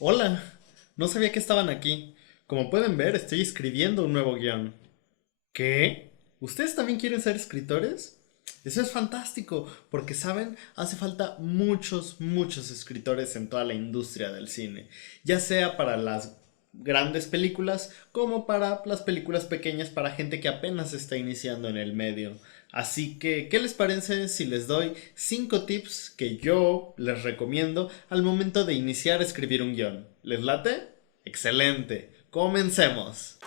Hola, no sabía que estaban aquí. Como pueden ver, estoy escribiendo un nuevo guión. ¿Qué? ¿Ustedes también quieren ser escritores? Eso es fantástico, porque saben, hace falta muchos escritores en toda la industria del cine, ya sea para las grandes películas como para las películas pequeñas para gente que apenas está iniciando en el medio. Así que, ¿qué les parece si les doy 5 tips que yo les recomiendo al momento de iniciar a escribir un guión? ¿Les late? Excelente, comencemos.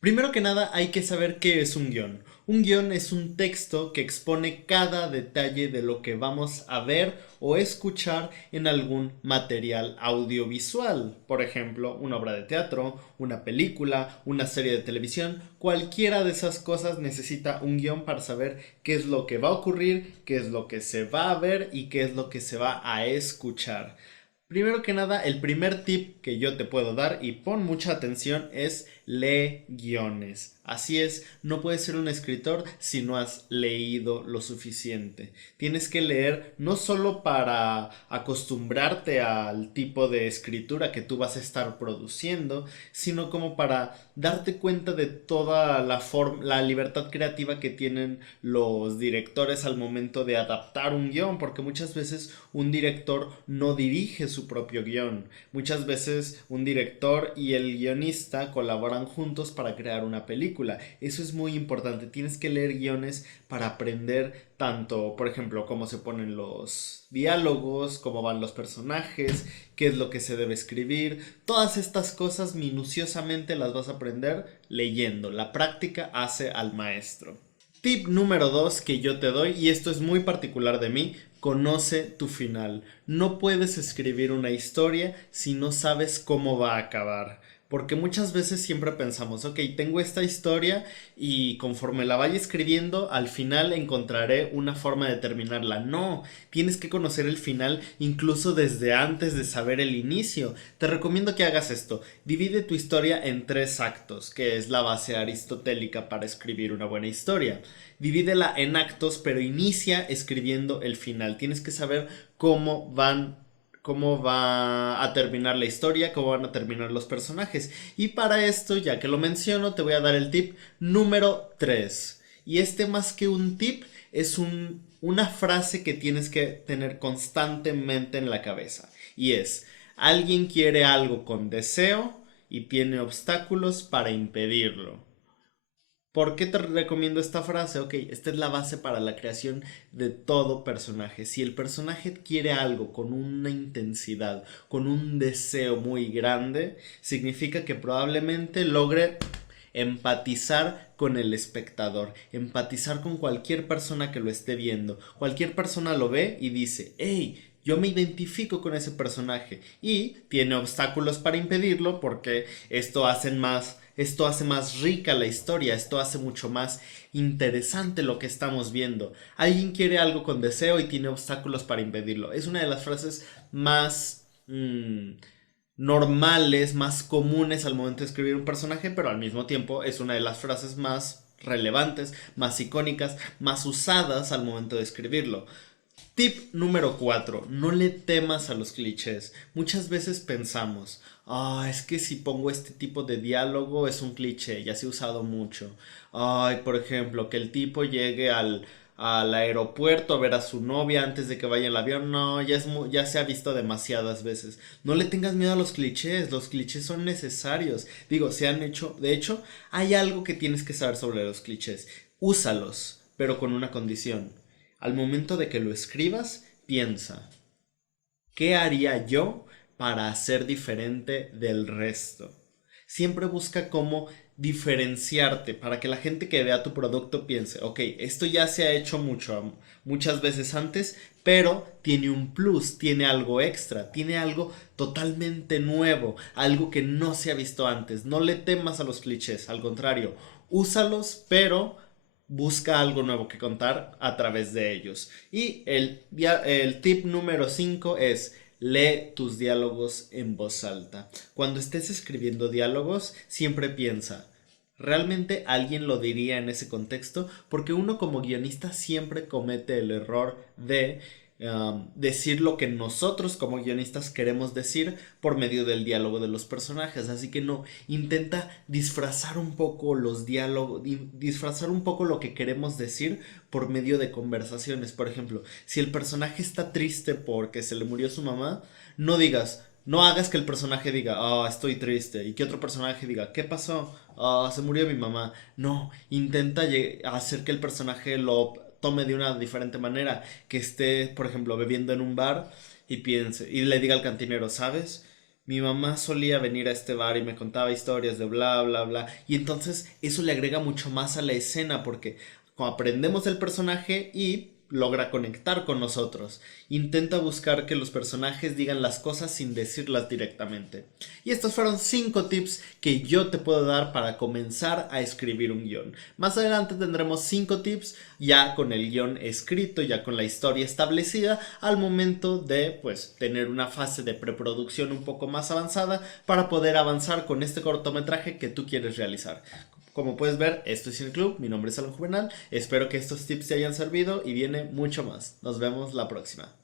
Primero que nada hay que saber qué es un guión. Un guión es un texto que expone cada detalle de lo que vamos a ver o escuchar en algún material audiovisual. Por ejemplo, una obra de teatro, una película, una serie de televisión. Cualquiera de esas cosas necesita un guión para saber qué es lo que va a ocurrir, qué es lo que se va a ver y qué es lo que se va a escuchar. Primero que nada, el primer tip que yo te puedo dar y pon mucha atención es lee guiones. Así es, no puedes ser un escritor si no has leído lo suficiente. Tienes que leer no solo para acostumbrarte al tipo de escritura que tú vas a estar produciendo, sino como para darte cuenta de toda la libertad creativa que tienen los directores al momento de adaptar un guión, porque muchas veces un director no dirige su propio guión. Muchas veces un director y el guionista colaboran juntos para crear una película. Eso es muy importante. Tienes que leer guiones para aprender tanto, por ejemplo, cómo se ponen los diálogos, cómo van los personajes, qué es lo que se debe escribir. Todas estas cosas minuciosamente las vas a aprender leyendo. La práctica hace al maestro. Tip número 2 que yo te doy, y esto es muy particular de mí, conoce tu final. No puedes escribir una historia si no sabes cómo va a acabar. Porque muchas veces siempre pensamos, ok, tengo esta historia y conforme la vaya escribiendo, al final encontraré una forma de terminarla. No, tienes que conocer el final incluso desde antes de saber el inicio. Te recomiendo que hagas esto. Divide tu historia en 3 actos, que es la base aristotélica para escribir una buena historia. Divídela en actos, pero inicia escribiendo el final. Tienes que saber cómo va a terminar la historia, cómo van a terminar los personajes. Y para esto, ya que lo menciono, te voy a dar el tip número 3. Y este más que un tip es una frase que tienes que tener constantemente en la cabeza. Y es, alguien quiere algo con deseo y tiene obstáculos para impedirlo. ¿Por qué te recomiendo esta frase? Ok, esta es la base para la creación de todo personaje. Si el personaje quiere algo con una intensidad, con un deseo muy grande, significa que probablemente logre empatizar con el espectador, empatizar con cualquier persona que lo esté viendo. Cualquier persona lo ve y dice, hey, yo me identifico con ese personaje y tiene obstáculos para impedirlo porque esto hace más rica la historia, esto hace mucho más interesante lo que estamos viendo. Alguien quiere algo con deseo y tiene obstáculos para impedirlo. Es una de las frases más normales, más comunes al momento de escribir un personaje, pero al mismo tiempo es una de las frases más relevantes, más icónicas, más usadas al momento de escribirlo. Tip número 4. No le temas a los clichés. Muchas veces pensamos, es que si pongo este tipo de diálogo es un cliché, ya se ha usado mucho. Ay, por ejemplo, que el tipo llegue al aeropuerto a ver a su novia antes de que vaya el avión. No, ya se ha visto demasiadas veces. No le tengas miedo a los clichés son necesarios. Digo, se han hecho, de hecho, hay algo que tienes que saber sobre los clichés. Úsalos, pero con una condición. Al momento de que lo escribas, piensa, ¿qué haría yo para ser diferente del resto? Siempre busca cómo diferenciarte para que la gente que vea tu producto piense, ok, esto ya se ha hecho muchas veces antes, pero tiene un plus, tiene algo extra, tiene algo totalmente nuevo, algo que no se ha visto antes. No le temas a los clichés, al contrario, úsalos, pero busca algo nuevo que contar a través de ellos. Y el tip número 5 es lee tus diálogos en voz alta. Cuando estés escribiendo diálogos, siempre piensa, ¿Realmente alguien lo diría en ese contexto? Porque uno como guionista siempre comete el error de decir lo que nosotros como guionistas queremos decir por medio del diálogo de los personajes. Así que no, intenta disfrazar un poco los diálogos, disfrazar un poco lo que queremos decir por medio de conversaciones. Por ejemplo, si el personaje está triste porque se le murió su mamá, no digas, no hagas que el personaje diga, ah, estoy triste, y que otro personaje diga, ¿qué pasó? Ah, se murió mi mamá. No, intenta hacer que el personaje lo tome de una diferente manera, que esté, por ejemplo, bebiendo en un bar y piense, y le diga al cantinero, ¿sabes? Mi mamá solía venir a este bar y me contaba historias de bla, bla, bla. Y entonces eso le agrega mucho más a la escena porque aprendemos del personaje y logra conectar con nosotros. Intenta buscar que los personajes digan las cosas sin decirlas directamente. Y estos fueron 5 tips que yo te puedo dar para comenzar a escribir un guión. Más adelante tendremos 5 tips ya con el guión escrito, ya con la historia establecida, al momento de pues tener una fase de preproducción un poco más avanzada para poder avanzar con este cortometraje que tú quieres realizar. Como puedes ver, esto es Cine Club, mi nombre es Alan Juvenal, espero que estos tips te hayan servido y viene mucho más. Nos vemos la próxima.